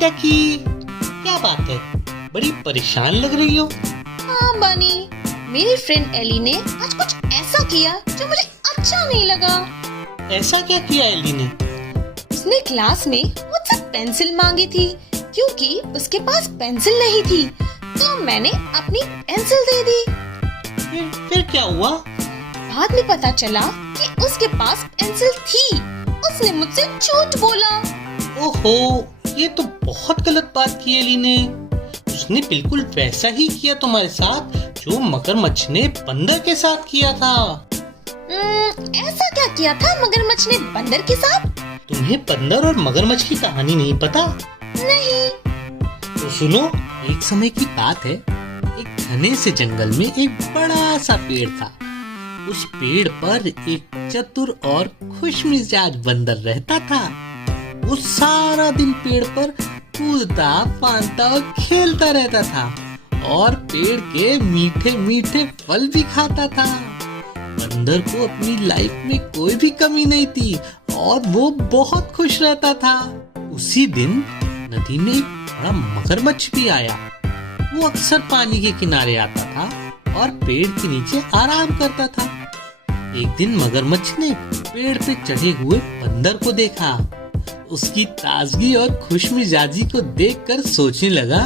डकी, क्या बात है, बड़ी परेशान लग रही हो। हाँ बनी, मेरी फ्रेंड एली ने आज कुछ ऐसा किया जो मुझे अच्छा नहीं लगा। ऐसा क्या किया एली ने? उसने क्लास में मुझसे पेंसिल मांगी थी क्योंकि उसके पास पेंसिल नहीं थी, तो मैंने अपनी पेंसिल दे दी। फिर क्या हुआ? बाद में पता चला कि उसके पास पेंसिल थी। उसने मुझसे झूठ बोला। ओहो, ये तो बहुत गलत बात की एली ने। उसने बिल्कुल वैसा ही किया तुम्हारे साथ जो मगरमच्छ ने बंदर के साथ किया था। ऐसा क्या किया था मगरमच्छ ने बंदर के साथ? तुम्हें बंदर और मगरमच्छ की कहानी नहीं पता? नहीं। तो सुनो, एक समय की बात है, एक घने से जंगल में एक बड़ा सा पेड़ था। उस पेड़ पर एक चतुर और खुशमिजाज बंदर रहता था। वो सारा दिन पेड़ पर कूदता फांदता और खेलता रहता था और पेड़ के मीठे मीठे फल भी खाता था। बंदर को अपनी लाइफ में कोई भी कमी नहीं थी और वो बहुत खुश रहता था। उसी दिन नदी में एक बड़ा मगरमच्छ भी आया। वो अक्सर पानी के किनारे आता था और पेड़ के नीचे आराम करता था। एक दिन मगरमच्छ ने पेड़ पे चढ़े हुए बंदर को देखा। उसकी ताजगी और खुशमिजाजी को देखकर सोचने लगा,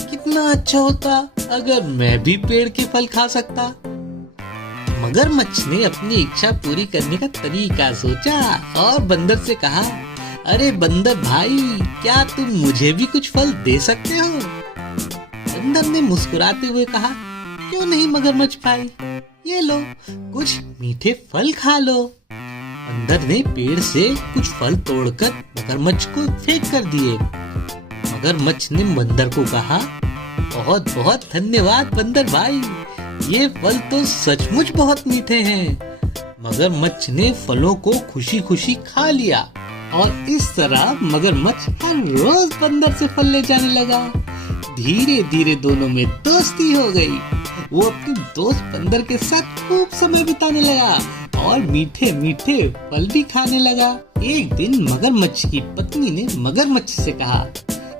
कितना अच्छा होता अगर मैं भी पेड़ के फल खा सकता। मगरमच्छ ने अपनी इच्छा पूरी करने का तरीका सोचा और बंदर से कहा, अरे बंदर भाई, क्या तुम मुझे भी कुछ फल दे सकते हो? बंदर ने मुस्कुराते हुए कहा, क्यों नहीं मगरमच्छ भाई, ये लो कुछ मीठे फल खा लो। बंदर ने पेड़ से कुछ फल तोड़कर मगरमच्छ को फेंक कर दिए। मगरमच्छ ने बंदर को कहा, बहुत बहुत धन्यवाद बंदर भाई, ये फल तो सचमुच बहुत मीठे हैं। मगरमच्छ ने फलों को खुशी खुशी खा लिया और इस तरह मगरमच्छ हर रोज बंदर से फल ले जाने लगा। धीरे धीरे दोनों में दोस्ती हो गई। वो अपने दोस्त बंदर के साथ खूब समय बिताने लगा और मीठे मीठे फल भी खाने लगा। एक दिन मगरमच्छ की पत्नी ने मगरमच्छ से कहा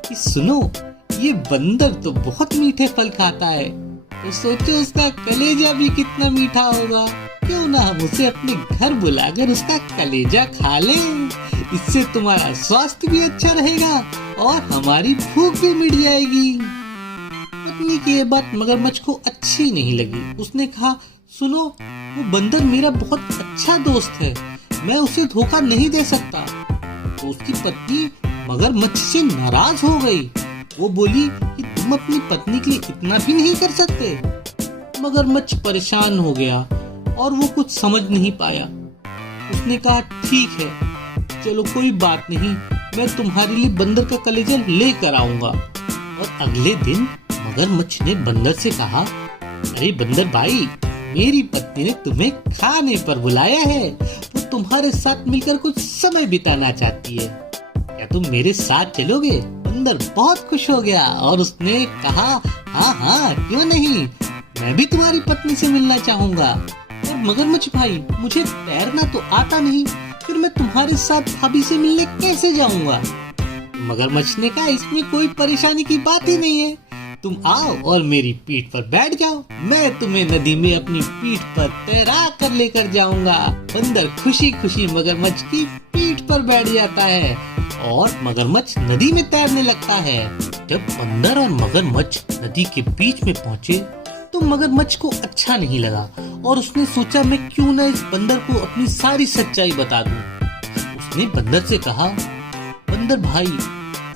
कि सुनो, ये बंदर तो बहुत मीठे फल खाता है, तो सोचो उसका कलेजा भी कितना मीठा होगा। क्यों ना हम उसे अपने घर बुलाकर उसका कलेजा खा लें। इससे तुम्हारा स्वास्थ्य भी अच्छा रहेगा और हमारी भूख भी मिट जाएगी। पत्नी की ये बात मगरमच्छ को अच्छी नहीं लगी। उसने कहा, सुनो, वो बंदर मेरा बहुत अच्छा दोस्त है, मैं उसे धोखा नहीं दे सकता। तो उसकी पत्नी मगरमच्छ से नाराज हो गई। वो बोली कि तुम अपनी पत्नी के लिए इतना भी नहीं कर सकते। मगरमच्छ परेशान हो गया और वो कुछ समझ नहीं पाया। उसने कहा, ठीक है, चलो कोई बात नहीं, मैं तुम्हारे लिए बंदर का कलेजा लेकर आऊंगा। और अगले दिन मगरमच्छ ने बंदर से कहा, अरे बंदर भाई, मेरी पत्नी ने तुम्हें खाने पर बुलाया है, वो तुम्हारे साथ मिलकर कुछ समय बिताना चाहती है, क्या तुम मेरे साथ चलोगे? बंदर बहुत खुश हो गया और उसने कहा, हाँ हाँ क्यों नहीं, मैं भी तुम्हारी पत्नी से मिलना चाहूंगा। और मगरमच्छ भाई, मुझे तैरना तो आता नहीं, फिर मैं तुम्हारे साथ भाभी से मिलने कैसे जाऊंगा? मगरमच्छ ने कहा, इसमें कोई परेशानी की बात ही नहीं है, तुम आओ और मेरी पीठ पर बैठ जाओ, मैं तुम्हें नदी में अपनी पीठ पर तैरा कर लेकर जाऊंगा। बंदर खुशी खुशी मगरमच्छ की पीठ पर बैठ जाता है और मगरमच्छ नदी में तैरने लगता है। जब बंदर और मगरमच्छ नदी के बीच में पहुँचे तो मगरमच्छ को अच्छा नहीं लगा और उसने सोचा, मैं क्यों न इस बंदर को अपनी सारी सच्चाई बता दूं। उसने बंदर से कहा, बंदर भाई,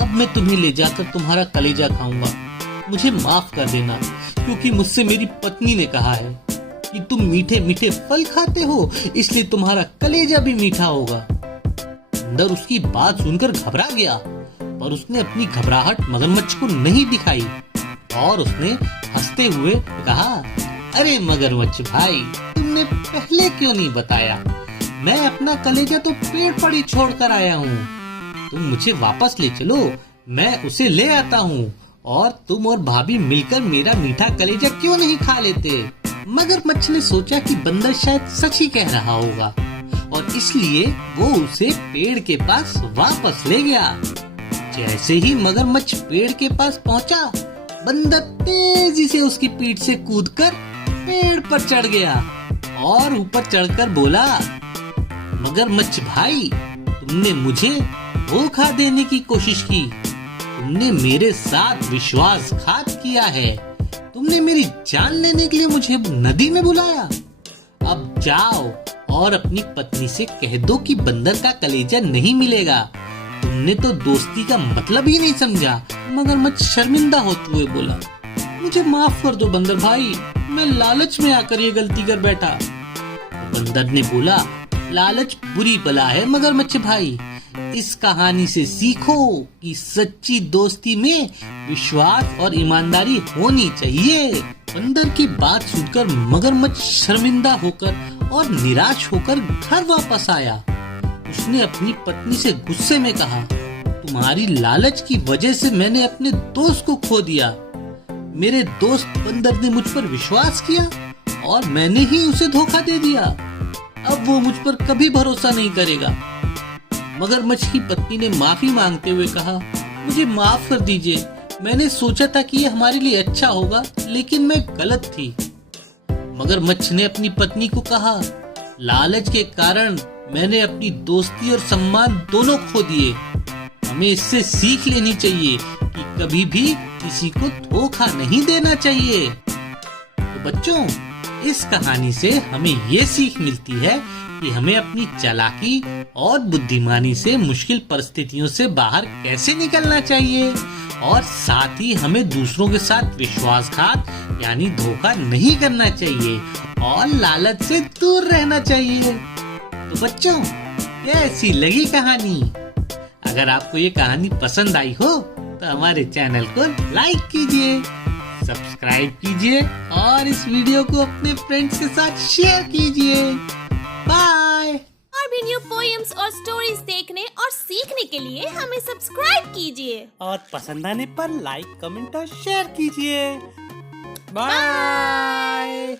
अब मैं तुम्हें ले जाकर तुम्हारा कलेजा खाऊंगा, मुझे माफ कर देना, क्योंकि मुझसे मेरी पत्नी ने कहा है कि तुम मीठे मीठे फल खाते हो, इसलिए तुम्हारा कलेजा भी मीठा होगा। बंदर उसकी बात सुनकर घबरा गया, पर उसने अपनी घबराहट मगरमच्छ को नहीं दिखाई और उसने हंसते हुए कहा, अरे मगरमच्छ भाई, तुमने पहले क्यों नहीं बताया? मैं अपना कलेजा तो पेड़ पर ही छोड़ कर आया हूँ, तुम मुझे वापस ले चलो, मैं उसे ले आता हूँ और तुम और भाभी मिलकर मेरा मीठा कलेजा क्यों नहीं खा लेते? मगरमच्छ ने सोचा कि बंदर शायद सच ही कह रहा होगा और इसलिए वो उसे पेड़ के पास वापस ले गया। जैसे ही मगरमच्छ पेड़ के पास पहुंचा, बंदर तेजी से उसकी पीठ से कूदकर पेड़ पर चढ़ गया और ऊपर चढ़कर बोला, मगरमच्छ भाई, तुमने मुझे धोखा देने की कोशिश की। तुमने मेरे साथ विश्वासघात किया है। तुमने मेरी जान लेने के लिए मुझे नदी में बुलाया। अब जाओ और अपनी पत्नी से कह दो कि बंदर का कलेजा नहीं मिलेगा। तुमने तो दोस्ती का मतलब ही नहीं समझा। मगरमच्छ शर्मिंदा होते हुए बोला, मुझे माफ कर दो बंदर भाई, मैं लालच में आकर ये गलती कर बैठा। बंदर ने बोला, लालच बुरी बला है मगरमच्छ भाई। इस कहानी से सीखो कि सच्ची दोस्ती में विश्वास और ईमानदारी होनी चाहिए। बंदर की बात सुनकर मगरमच्छ शर्मिंदा होकर और निराश होकर घर वापस आया। उसने अपनी पत्नी से गुस्से में कहा, तुम्हारी लालच की वजह से मैंने अपने दोस्त को खो दिया। मेरे दोस्त बंदर ने मुझ पर विश्वास किया और मैंने ही उसे धोखा दे दिया। अब वो मुझ पर कभी भरोसा नहीं करेगा। मगरमच्छ की पत्नी ने माफी मांगते हुए कहा, मुझे माफ कर दीजिए, मैंने सोचा था कि ये हमारे लिए अच्छा होगा, लेकिन मैं गलत थी। मगरमच्छ ने अपनी पत्नी को कहा, लालच के कारण मैंने अपनी दोस्ती और सम्मान दोनों खो दिए। हमें इससे सीख लेनी चाहिए कि कभी भी किसी को धोखा नहीं देना चाहिए। तो बच्चों, इस कहानी से हमें ये सीख मिलती है कि हमें अपनी चालाकी और बुद्धिमानी से मुश्किल परिस्थितियों से बाहर कैसे निकलना चाहिए और साथ ही हमें दूसरों के साथ विश्वासघात यानी धोखा नहीं करना चाहिए और लालच से दूर रहना चाहिए। तो बच्चों, कैसी लगी कहानी? अगर आपको ये कहानी पसंद आई हो तो हमारे चैनल को लाइक कीजिए, सब्सक्राइब कीजिए और इस वीडियो को अपने फ्रेंड्स के साथ शेयर कीजिए। बाय। और भी न्यू पोएम्स और स्टोरीज देखने और सीखने के लिए हमें सब्सक्राइब कीजिए और पसंद आने पर लाइक, कमेंट और शेयर कीजिए। बाय।